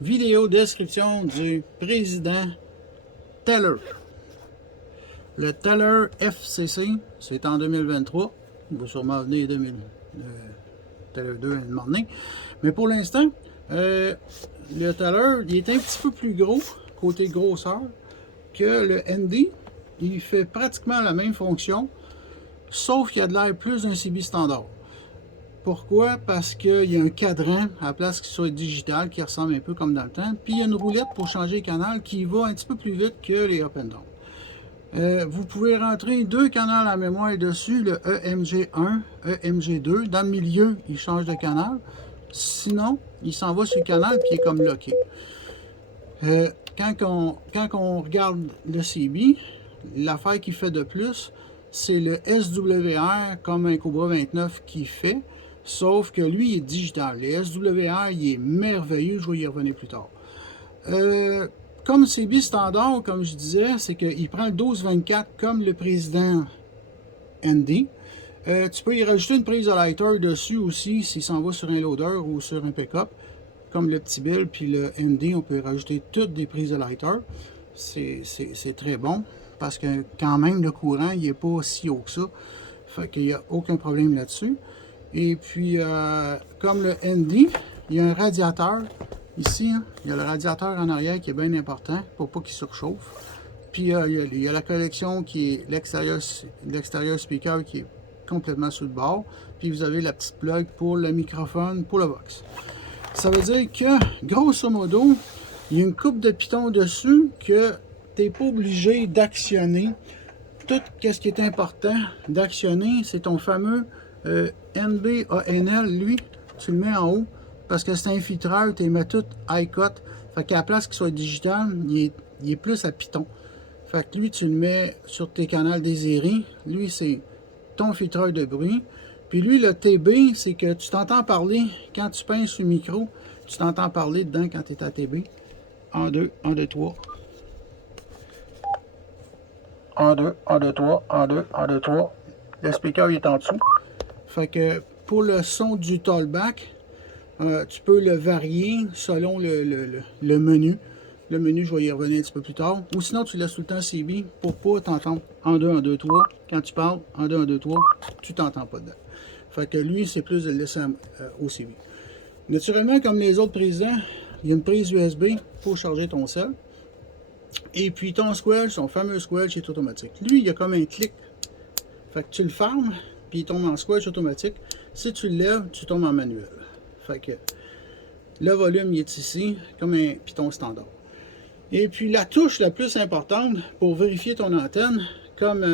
vidéo description du président Teller. Le Teller FCC, c'est en 2023. Il va sûrement venir Teller 2 à un moment donné. Mais pour l'instant, le Teller, il est un petit peu plus gros, côté grosseur, que le ND. Il fait pratiquement la même fonction, sauf qu'il a de l'air plus d'un CB standard. Pourquoi? Parce qu'il y a un cadran à la place qu'il soit digital, qui ressemble un peu comme dans le temps. Puis il y a une roulette pour changer le canal qui va un petit peu plus vite que les up and down. Vous pouvez rentrer deux canaux à mémoire dessus, le EMG1, EMG2. Dans le milieu, il change de canal. Sinon, il s'en va sur le canal puis il est comme locké. Quand on regarde le CB, l'affaire qu'il fait de plus, c'est le SWR comme un Cobra 29 qui fait. Sauf que lui, il est digital. Le SWR, il est merveilleux. Je vais y revenir plus tard. Comme CB standard, comme je disais, c'est qu'il prend le 12-24 comme le président ND. Tu peux y rajouter une prise de lighter dessus aussi s'il s'en va sur un loader ou sur un pick-up. Comme le petit Bill puis le ND, on peut y rajouter toutes des prises de lighter. C'est très bon parce que quand même le courant, il n'est pas si haut que ça. Fait qu'il n'y a aucun problème là-dessus. Et puis, comme le ND, il y a un radiateur ici. Hein, il y a le radiateur en arrière qui est bien important pour pas qu'il surchauffe. Puis, il y a la collection qui est l'extérieur speaker qui est complètement sur le bord. Puis, vous avez la petite plug pour le microphone, pour le box. Ça veut dire que, grosso modo, il y a une coupe de pitons dessus que tu n'es pas obligé d'actionner. Tout ce qui est important d'actionner, c'est ton fameux NB-ANL, lui, tu le mets en haut parce que c'est un filtreur, tu les mets tout high cut. Fait qu'à la place qu'il soit digital, il est plus à piton. Fait que lui, tu le mets sur tes canaux désirés. Lui, c'est ton filtreur de bruit. Puis lui, le TB, c'est que tu t'entends parler quand tu pinces sur le micro. Tu t'entends parler dedans quand tu es à TB. 1, 2, 1, 2, 3. 1, 2, 1, 2, 3, 1, 2, 1, 2, 3. Le speaker il est en dessous. Fait que pour le son du Talkback, tu peux le varier selon le menu. Le menu, je vais y revenir un petit peu plus tard. Ou sinon, tu laisses tout le temps CB pour pas t'entendre 1, 2, 1, 2, 3. Quand tu parles, 1, 2, 1, 2, 3, tu t'entends pas dedans. Fait que lui, c'est plus de le laisser au CB. Naturellement, comme les autres présidents, il y a une prise USB pour charger ton cell. Et puis ton squelch, son fameux squelch est automatique. Lui, il y a comme un clic. Fait que tu le fermes, puis il tombe en squelch automatique. Si tu le lèves, tu tombes en manuel. Fait que le volume, il est ici, comme un piton standard. Et puis la touche la plus importante pour vérifier ton antenne, comme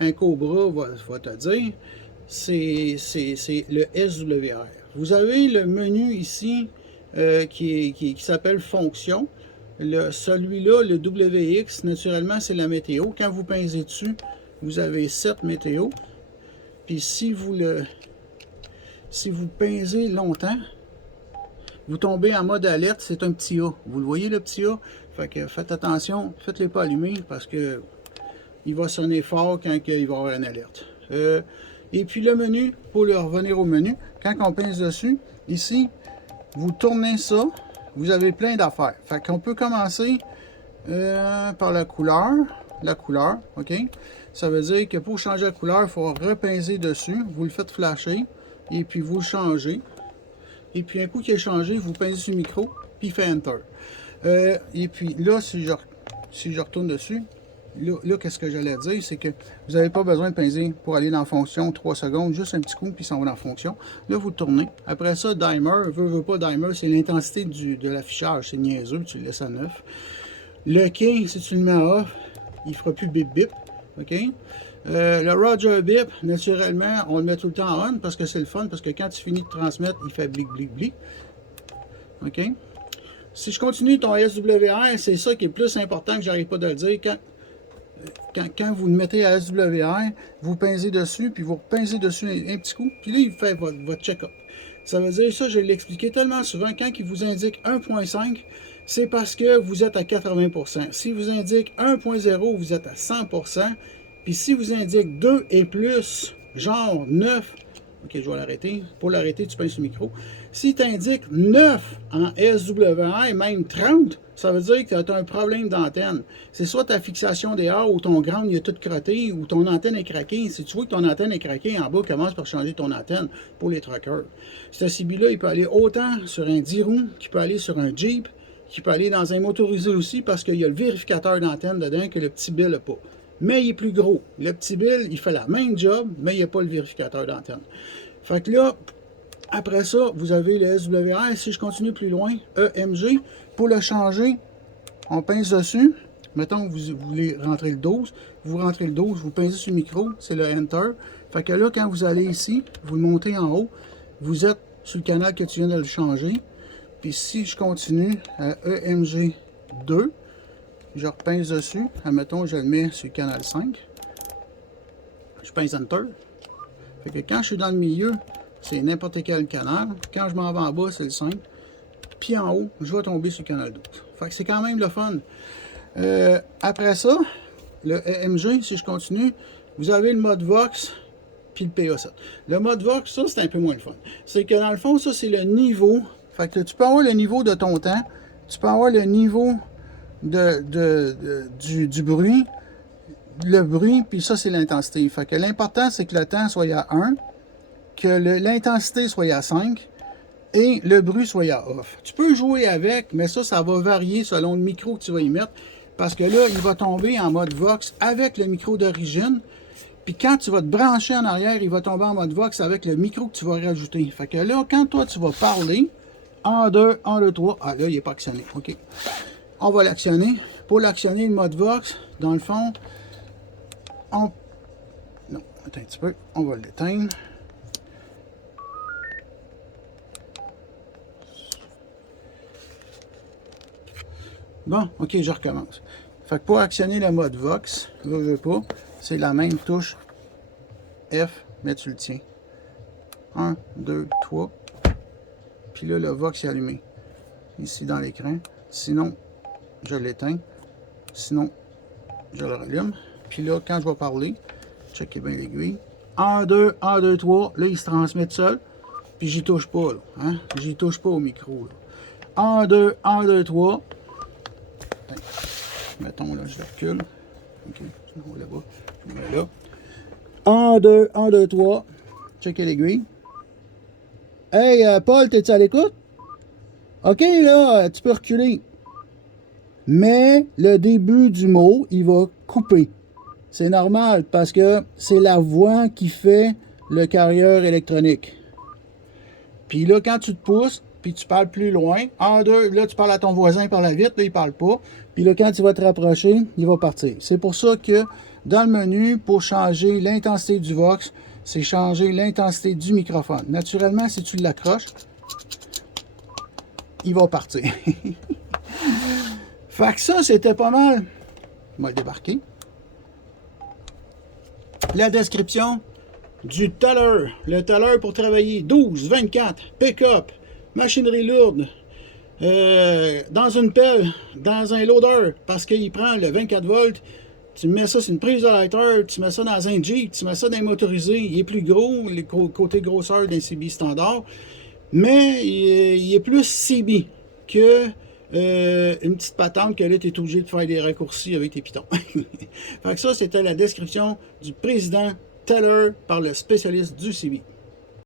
un Cobra va te dire, c'est le SWR. Vous avez le menu ici qui s'appelle Fonction. Celui-là, le WX, naturellement, c'est la météo. Quand vous pincez dessus, vous avez 7 météo. Puis si vous pincez longtemps, vous tombez en mode alerte, c'est un petit A. Vous le voyez, le petit A? Fait que faites attention, faites-les pas allumer parce que il va sonner fort quand il va y avoir une alerte. Et puis le menu, pour revenir au menu, quand on pince dessus, ici, vous tournez ça, vous avez plein d'affaires. Fait qu'on peut commencer par la couleur. La couleur, OK? Ça veut dire que pour changer la couleur, il faut repincer dessus. Vous le faites flasher et puis vous le changez. Et puis un coup qu'il est changé, vous pincez sur le micro, puis il fait Enter. Et puis là, si je retourne dessus, là qu'est-ce que j'allais dire, c'est que vous n'avez pas besoin de pincer pour aller dans fonction 3 secondes, juste un petit coup, puis ça va dans fonction. Là, vous tournez. Après ça, dimer, veut pas dimer, c'est l'intensité de l'affichage, c'est niaiseux, tu le laisses à 9. Le key, si tu le mets à off, il fera plus bip bip, OK? Le Roger Bip, naturellement, on le met tout le temps en on parce que c'est le fun, parce que quand tu finis de transmettre, il fait blic, blic, blic. OK? Si je continue ton SWR, c'est ça qui est plus important que j'arrive pas de le dire. Quand vous le mettez à SWR, vous pincez dessus, puis vous repincez dessus un petit coup, puis là, il fait votre check-up. Ça veut dire, ça, je l'ai expliqué tellement souvent, quand il vous indique 1.5, c'est parce que vous êtes à 80%. Si vous indique 1.0, vous êtes à 100%. Puis si vous indique 2 et plus, genre 9, ok, je vais l'arrêter. Pour l'arrêter, tu pinces le micro. Si tu indiques 9 en SWR et même 30, ça veut dire que tu as un problème d'antenne. C'est soit ta fixation dehors ou ton ground il est tout crotté ou ton antenne est craquée. Si tu vois que ton antenne est craquée, en bas, commence par changer ton antenne pour les truckers. Ce CB-là, il peut aller autant sur un 10 roues qu'il peut aller sur un Jeep, qu'il peut aller dans un motorisé aussi parce qu'il y a le vérificateur d'antenne dedans que le petit Bill n'a pas. Mais il est plus gros. Le petit Bill, il fait la même job, mais il n'y a pas le vérificateur d'antenne. Fait que là, après ça, vous avez le SWR. Si je continue plus loin, EMG. Pour le changer, on pince dessus. Mettons que vous voulez rentrer le 12. Vous rentrez le 12, vous pincez sur le micro, c'est le Enter. Fait que là, quand vous allez ici, vous le montez en haut, vous êtes sur le canal que tu viens de le changer. Puis si je continue à EMG 2, je repince dessus. Admettons, je le mets sur le canal 5. Je pince Enter. Fait que quand je suis dans le milieu, c'est n'importe quel canal. Quand je m'en vais en bas, c'est le 5. Puis en haut, je vais tomber sur le canal 12. Fait que c'est quand même le fun. Après ça, le EMG, si je continue, vous avez le mode Vox puis le PA7. Le mode Vox, ça, c'est un peu moins le fun. C'est que dans le fond, ça, c'est le niveau. Fait que tu peux avoir le niveau de ton temps. Tu peux avoir le niveau du bruit. Le bruit, puis ça, c'est l'intensité. Fait que l'important, c'est que le temps soit à 1, que l'intensité soit à 5 et le bruit soit à off. Tu peux jouer avec, mais ça va varier selon le micro que tu vas y mettre. Parce que là, il va tomber en mode Vox avec le micro d'origine. Puis quand tu vas te brancher en arrière, il va tomber en mode Vox avec le micro que tu vas rajouter. Fait que là, quand toi, tu vas parler, 1, 2, 1, 2, 3. Ah là, il n'est pas actionné. OK. On va l'actionner. Pour l'actionner, le mode Vox, dans le fond, non, attends un petit peu. On va l'éteindre. Bon, OK, je recommence. Fait que pour actionner le mode Vox, je veux pas, c'est la même touche F, mais tu le tiens. 1, 2, 3. Puis là, le Vox est allumé. Ici dans l'écran. Sinon, je l'éteins. Sinon, je le rallume. Puis là, quand je vais parler, checkez bien l'aiguille. 1, 2, 1, 2, 3. Là, il se transmet tout seul. Puis j'y touche pas, là. Hein? J'y touche pas au micro, là. 1, 2, 1, 2, 3. Mettons, là, je le recule. OK, on là-bas. Je mets là. 1, 2, 1, 2, 3. Checkez l'aiguille. Hey, Paul, t'es-tu à l'écoute? OK, là, tu peux reculer. Mais le début du mot, il va couper. C'est normal parce que c'est la voix qui fait le carrière électronique. Puis là, quand tu te pousses, puis tu parles plus loin, 1, 2, là, tu parles à ton voisin par la vite, là, il parle pas. Puis là, quand tu vas te rapprocher, il va partir. C'est pour ça que dans le menu, pour changer l'intensité du Vox, c'est changer l'intensité du microphone. Naturellement, si tu l'accroches, il va partir. Fait que ça, c'était pas mal. On va le débarquer. La description du teller. Le teller pour travailler 12, 24, pick-up, machinerie lourde, dans une pelle, dans un loader, parce qu'il prend le 24 volts. Tu mets ça sur une prise de lighter, tu mets ça dans un Jeep, tu mets ça dans un motorisé. Il est plus gros, le côté grosseur d'un CB standard, mais il est plus CB que une petite patente que là, tu es obligé de faire des raccourcis avec tes pitons. Fait que ça, c'était la description du président Teller par le spécialiste du CB.